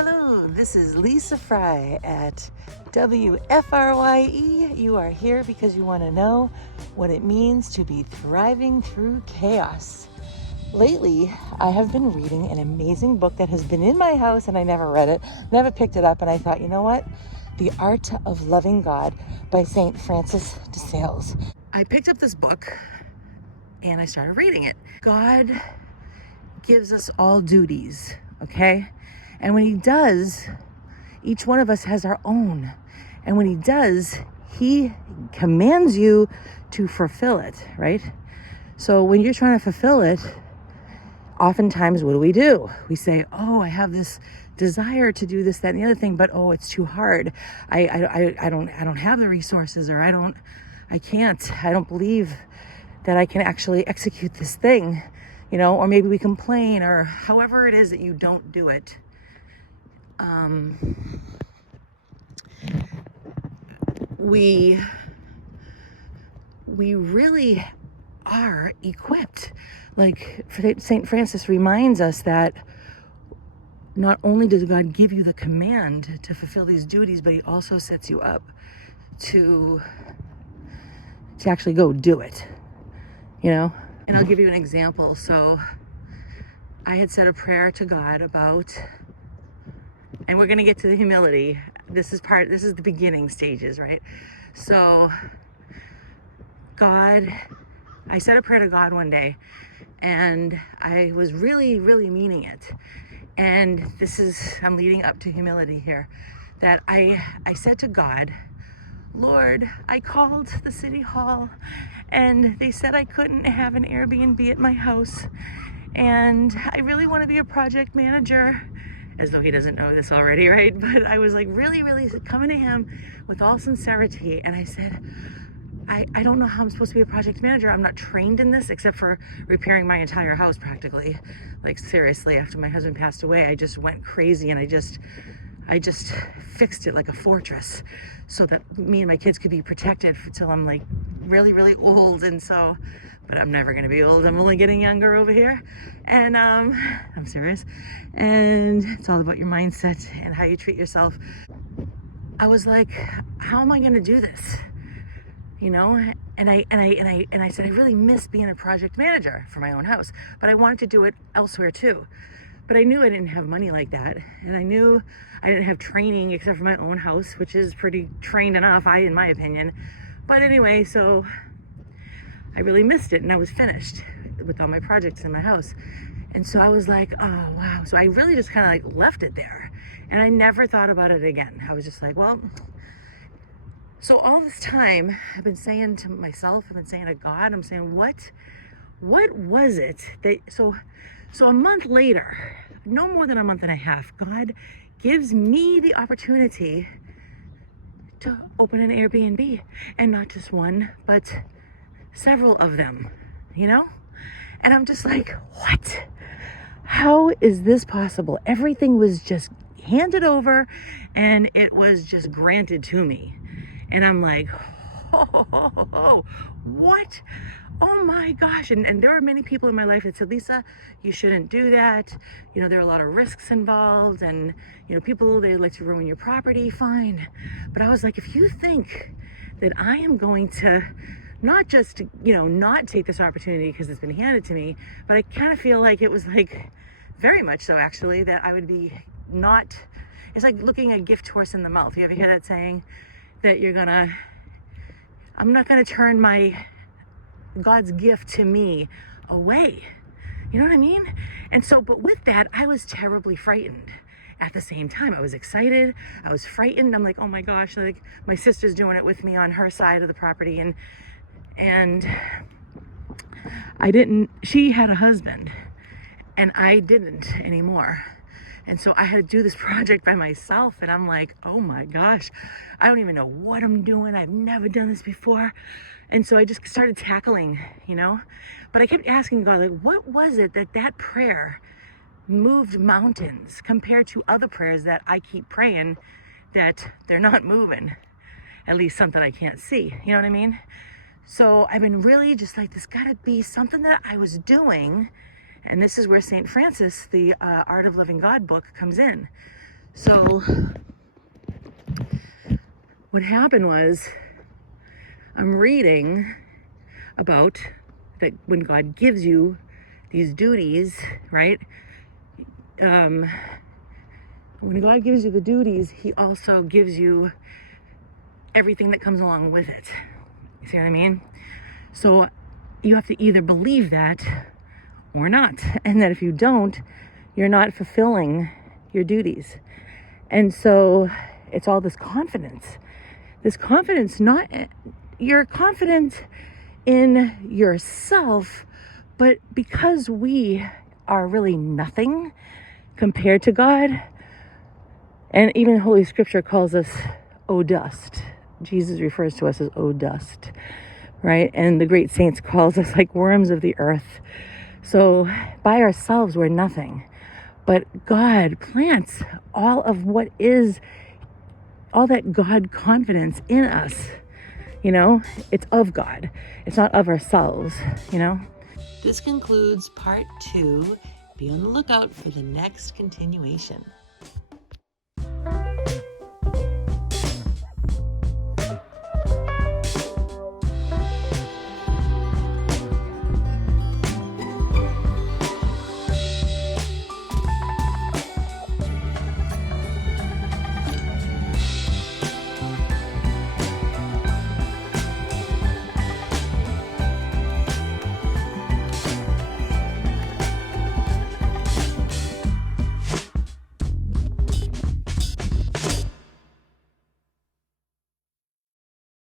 Hello, this is Lisa Fry at WFRYE. You are here because you want to know what it means to be thriving through chaos. Lately, I have been reading an amazing book that has been in my house and I never read it, never picked it up, and I thought, you know what? The Art of Loving God by St. Francis de Sales. I picked up this book and I started reading it. God gives us all duties, okay? And when he does, each one of us has our own. And when he does, he commands you to fulfill it, right? So when you're trying to fulfill it, oftentimes what do? We say, oh, I have this desire to do this, that, and the other thing, but oh, it's too hard. I don't have the resources, or I don't believe that I can actually execute this thing, or maybe we complain, or however it is that you don't do it. We really are equipped. Like St. Francis reminds us that not only does God give you the command to fulfill these duties, but he also sets you up to actually go do it, And I'll give you an example. So I had said a prayer to God about, and we're going to get to the humility. This is the beginning stages, right? So I said a prayer to God one day, and I was really, really meaning it. And I'm leading up to humility here, that I said to God, Lord, I called the city hall and they said I couldn't have an Airbnb at my house. And I really want to be a project manager, as though he doesn't know this already, right? But I was like really, really coming to him with all sincerity. And I said, I don't know how I'm supposed to be a project manager. I'm not trained in this, except for repairing my entire house practically. Like seriously, after my husband passed away, I just went crazy and I just fixed it like a fortress so that me and my kids could be protected until I'm like really, really old. And so, but I'm never going to be old. I'm only getting younger over here. And I'm serious. And it's all about your mindset and how you treat yourself. I was like, how am I going to do this? And I said, I really miss being a project manager for my own house, but I wanted to do it elsewhere too. But I knew I didn't have money like that. And I knew I didn't have training except for my own house, which is pretty trained enough, in my opinion. But anyway, so I really missed it, and I was finished with all my projects in my house. And so I was like, oh, wow. So I really just kind of like left it there. And I never thought about it again. I was just like, well, so all this time I've been saying to myself, I've been saying to God, I'm saying, what was it that, so a month later, no more than a month and a half, God gives me the opportunity to open an Airbnb, and not just one, but several of them, And I'm just like, what? How is this possible? Everything was just handed over and it was just granted to me. And I'm like, what? Oh my gosh. And there were many people in my life that said, Lisa, you shouldn't do that. There are a lot of risks involved, and, people, they like to ruin your property. Fine. But I was like, if you think that I am going to not just, not take this opportunity because it's been handed to me, but I kind of feel like it was like very much so actually that I would be not, it's like looking a gift horse in the mouth. You ever hear that saying? That I'm not gonna turn God's gift to me away. You know what I mean? And so, but with that, I was terribly frightened. At the same time, I was excited, I was frightened. I'm like, oh my gosh, like my sister's doing it with me on her side of the property, and she had a husband and I didn't anymore. And so I had to do this project by myself, and I'm like, oh my gosh, I don't even know what I'm doing. I've never done this before. And so I just started tackling, but I kept asking God, like, what was it that prayer moved mountains compared to other prayers that I keep praying that they're not moving, at least something I can't see, you know what I mean? So I've been really just like, this gotta be something that I was doing. And this is where St. Francis, the Art of Loving God book, comes in. So what happened was, I'm reading about that when God gives you these duties, right? When God gives you the duties, he also gives you everything that comes along with it. You see what I mean? So you have to either believe that or not. And that if you don't, you're not fulfilling your duties. And so it's all this confidence. This confidence, not, you're confident in yourself, but because we are really nothing compared to God, and even Holy Scripture calls us, O dust. Jesus refers to us as O dust, right? And the great saints calls us like worms of the earth. So by ourselves, we're nothing. But God plants all of what is, all that God confidence in us. You know, it's of God. It's not of ourselves, you know. This concludes part 2. Be on the lookout for the next continuation.